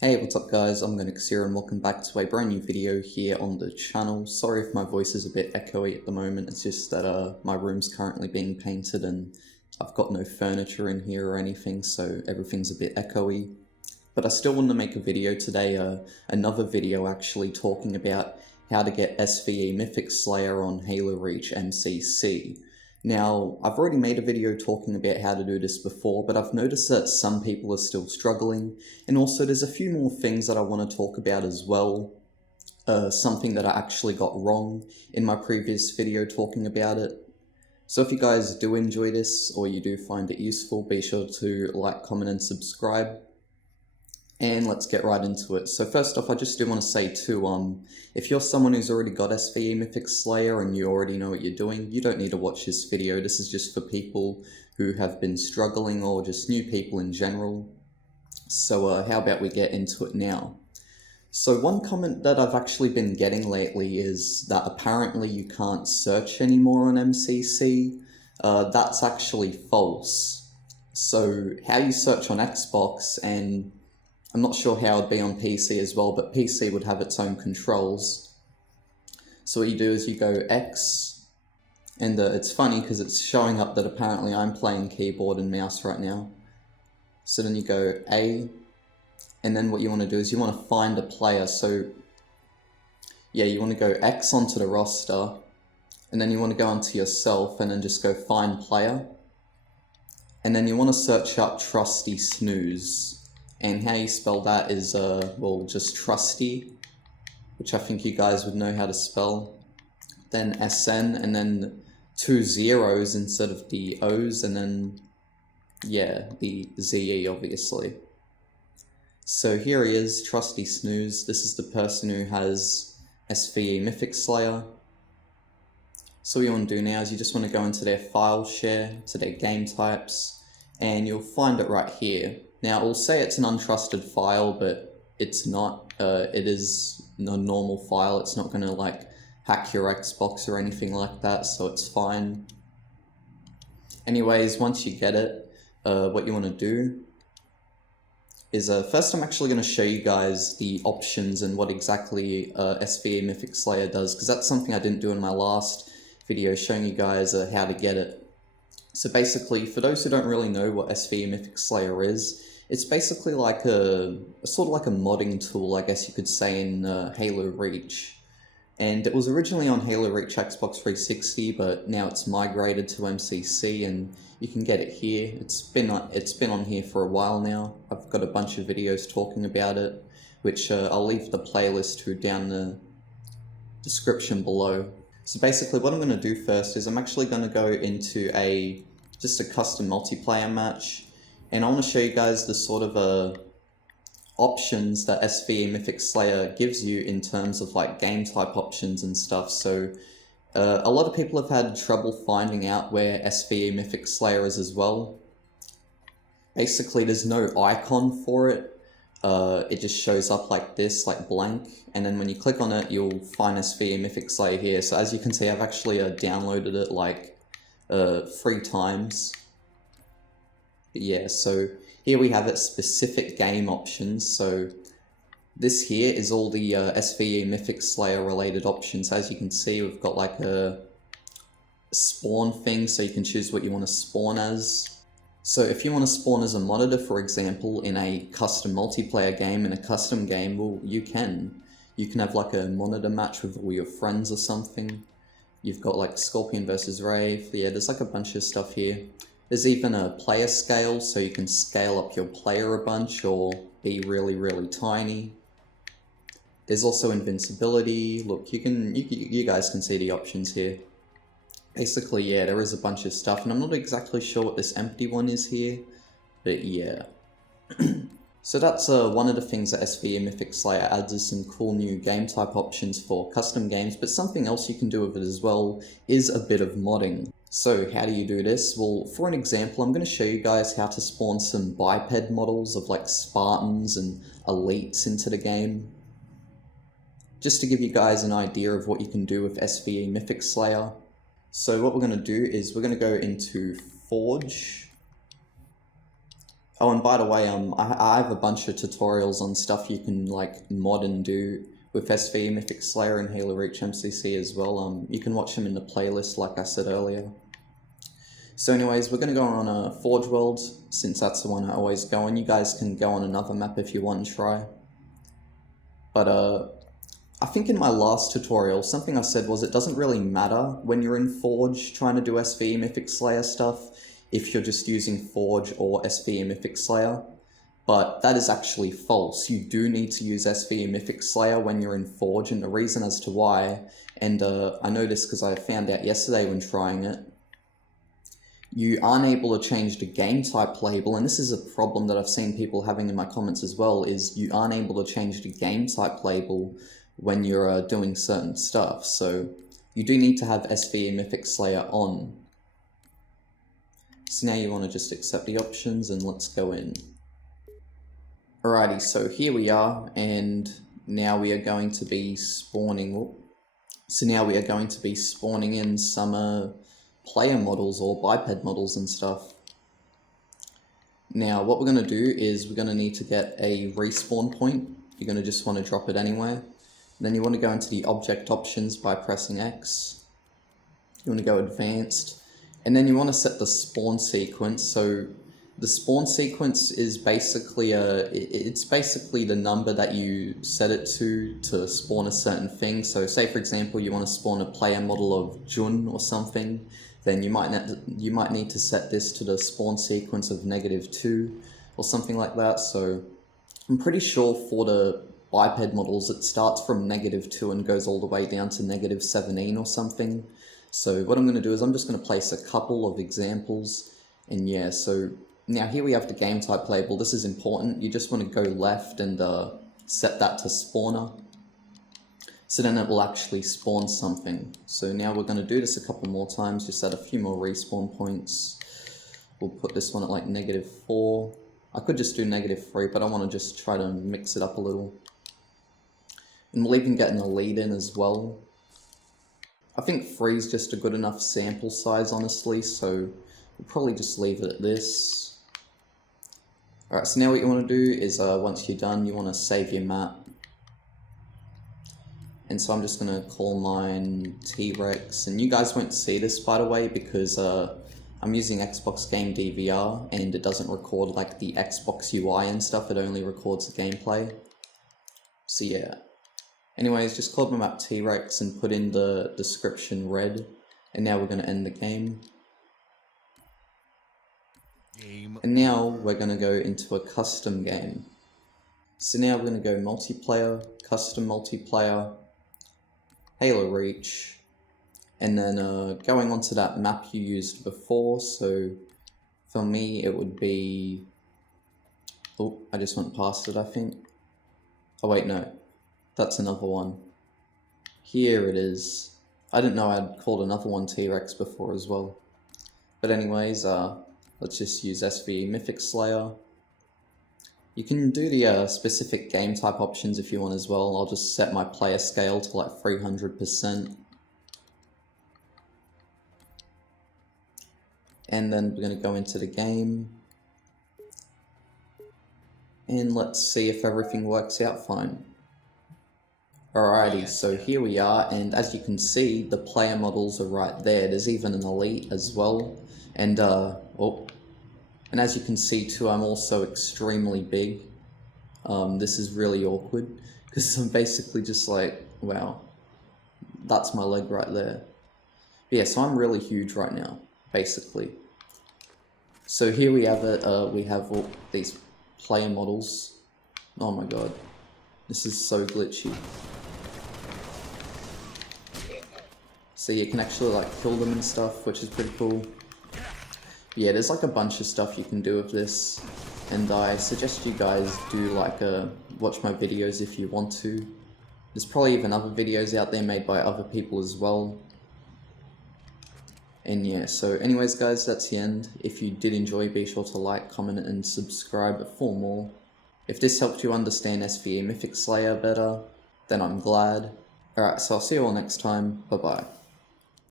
Hey, what's up guys, Omogonix here and welcome back to a brand new video here on the channel. Sorry if my voice is a bit echoey at the moment, it's just that my room's currently being painted and I've got no furniture in here or anything, so everything's a bit echoey. But I still want to make a video today, another video actually talking about how to get SVE Mythic Slayer on Halo Reach MCC. Now, I've already made a video talking about how to do this before, but I've noticed that some people are still struggling, and also there's a few more things that I want to talk about as well. Something that I actually got wrong in my previous video talking about it. So if you guys do enjoy this, or you do find it useful, be sure to like, comment, and subscribe. And let's get right into it. So first off, I just do want to say too, if you're someone who's already got SVE Mythic Slayer and you already know what you're doing, you don't need to watch this video. This is just for people who have been struggling or just new people in general. So how about we get into it now? So one comment that I've actually been getting lately is that apparently you can't search anymore on MCC. That's actually false. So how you search on Xbox, and I'm not sure how it'd be on PC as well, but PC would have its own controls. So what you do is you go X, and it's funny because it's showing up that apparently I'm playing keyboard and mouse right now. So then you go A, and then what you want to do is you want to find a player. So yeah, you want to go X onto the roster, and then you want to go onto yourself and then just go find player. And then you want to search up Trusty Snooze. And how you spell that is, well, just Trusty, which I think you guys would know how to spell. Then SN, and then 2 zeros instead of the O's, and then, yeah, the ZE, obviously. So here he is, Trusty Snooze. This is the person who has SVE Mythic Slayer. So what you want to do now is you just want to go into their file share, to their game types, and you'll find it right here. Now, it'll say it's an untrusted file, but it's not. It is a normal file. It's not going to, like, hack your Xbox or anything like that, so it's fine. Anyways, once you get it, what you want to do is, first I'm actually going to show you guys the options and what exactly SVE Mythic Slayer does, because that's something I didn't do in my last video, showing you guys how to get it. So basically, for those who don't really know what SVE Mythic Slayer is, it's basically like sort of like a modding tool, I guess you could say, in Halo Reach. And it was originally on Halo Reach Xbox 360, but now it's migrated to MCC, and you can get it here. It's been on here for a while now. I've got a bunch of videos talking about it, which I'll leave the playlist to down the description below. So basically what I'm going to do first is I'm actually going to go into just a custom multiplayer match, and I want to show you guys the sort of options that SVE Mythic Slayer gives you in terms of like game type options and stuff. So a lot of people have had trouble finding out where SVE Mythic Slayer is as well. Basically there's no icon for it. It just shows up like this, like blank, and then when you click on it you'll find SVE Mythic Slayer here. So as you can see, I've actually downloaded it like 3 times. But yeah, so here we have it, specific game options. So this here is all the SVE Mythic Slayer related options. As you can see, we've got like a spawn thing, so you can choose what you want to spawn as. So if you want to spawn as a monitor, for example, in a custom multiplayer game, in a custom game, well, you can. You can have like a monitor match with all your friends or something. You've got like Scorpion versus Wraith. Yeah, there's like a bunch of stuff here. There's even a player scale, so you can scale up your player a bunch or be really, really tiny. There's also invincibility. Look, you guys can see the options here. Basically, yeah, there is a bunch of stuff, and I'm not exactly sure what this empty one is here, but yeah. So that's one of the things that SVE Mythic Slayer adds, is some cool new game type options for custom games, but something else you can do with it as well is a bit of modding. So how do you do this? Well, for an example, I'm going to show you guys how to spawn some biped models of like Spartans and elites into the game. Just to give you guys an idea of what you can do with SVE Mythic Slayer. So what we're going to do is we're going to go into Forge. Oh, and by the way, I have a bunch of tutorials on stuff you can like mod and do with SVE Mythic Slayer and Halo Reach MCC as well. You can watch them in the playlist, like I said earlier. So anyways, we're going to go on a Forge World, since that's the one I always go on. You guys can go on another map if you want and try. But I think in my last tutorial, something I said was it doesn't really matter when you're in Forge trying to do SVE Mythic Slayer stuff, if you're just using Forge or SVE Mythic Slayer. But that is actually false. You do need to use SVE Mythic Slayer when you're in Forge, and the reason as to why, and I know this because I found out yesterday when trying it, you aren't able to change the game type label, and this is a problem that I've seen people having in my comments as well, is you aren't able to change the game type label when you're doing certain stuff. So you do need to have SVE Mythic Slayer on. So now you want to just accept the options and let's go in. Alrighty, so here we are, and now we are going to be spawning. So now we are going to be spawning in some player models or biped models and stuff. Now what we're going to do is we're going to need to get a respawn point. You're going to just want to drop it anywhere. Then you want to go into the object options by pressing X. You want to go advanced, and then you want to set the spawn sequence. So the spawn sequence is basically it's basically the number that you set it to spawn a certain thing. So say for example you want to spawn a player model of Jun or something, then you might need to set this to the spawn sequence of -2 or something like that. So I'm pretty sure for the biped models it starts from -2 and goes all the way down to -17 or something. So what I'm going to do is I'm just going to place a couple of examples, and yeah, so now here we have the game type label. This is important. You just want to go left and set that to spawner. So then it will actually spawn something. So now we're going to do this a couple more times, just add a few more respawn points. We'll put this one at like -4. I could just do -3, but I want to just try to mix it up a little. And we'll even get an elite in as well. I think 3 is just a good enough sample size, honestly, so we'll probably just leave it at this. Alright, so now what you want to do is once you're done, you want to save your map. And so I'm just going to call mine T-Rex, and you guys won't see this by the way because I'm using Xbox Game DVR and it doesn't record like the Xbox UI and stuff, it only records the gameplay. So yeah. Anyways, just called my map T-Rex and put in the description red, and now we're going to end the game. And now we're going to go into a custom game. So now we're going to go multiplayer, custom multiplayer, Halo Reach, and then going onto that map you used before. So for me it would be, oh, I just went past it I think. Oh wait, no, that's another one. Here it is. I didn't know I'd called another one T-Rex before as well. But anyways, let's just use SVE Mythic Slayer. You can do the specific game type options if you want as well. I'll just set my player scale to like 300%. And then we're going to go into the game. And let's see if everything works out fine. Alrighty, so here we are, and as you can see, the player models are right there. There's even an elite as well. And and as you can see too, I'm also extremely big. This is really awkward, because I'm basically just like, wow, that's my leg right there. But yeah, so I'm really huge right now, basically. So here we have it, we have all these player models. Oh my god, this is so glitchy. So you can actually like kill them and stuff, which is pretty cool. Yeah, there's like a bunch of stuff you can do with this, and I suggest you guys do like watch my videos if you want to. There's probably even other videos out there made by other people as well. And yeah, so anyways guys, that's the end. If you did enjoy, be sure to like, comment and subscribe for more. If this helped you understand SVE Mythic Slayer better, then I'm glad. Alright, so I'll see you all next time. Bye bye.